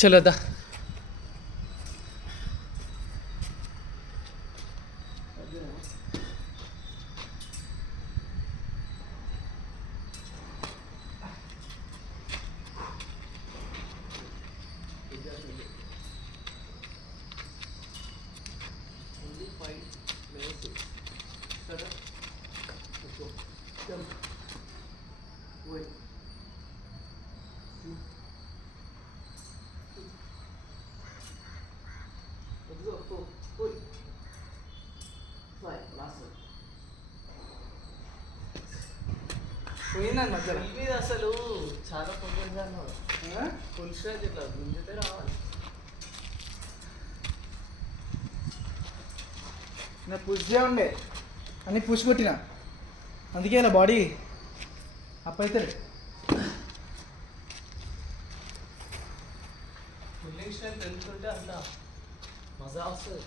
చలో దా. పోయిందని మధ్యలో ఇది అసలు చాలా పొందాను. ఫుల్ స్ట్రెచ్ ఇట్లా గుంజితే రావాలి. నా పుష్ ఉండే అన్ని పుష్ కొట్టిన, అందుకే ఇలా బాడీ అప్ అవుతుంది. ఫుల్లింగ్ స్ట్రెంత్ తెలుసుకుంటే అంత మజా వస్తుంది.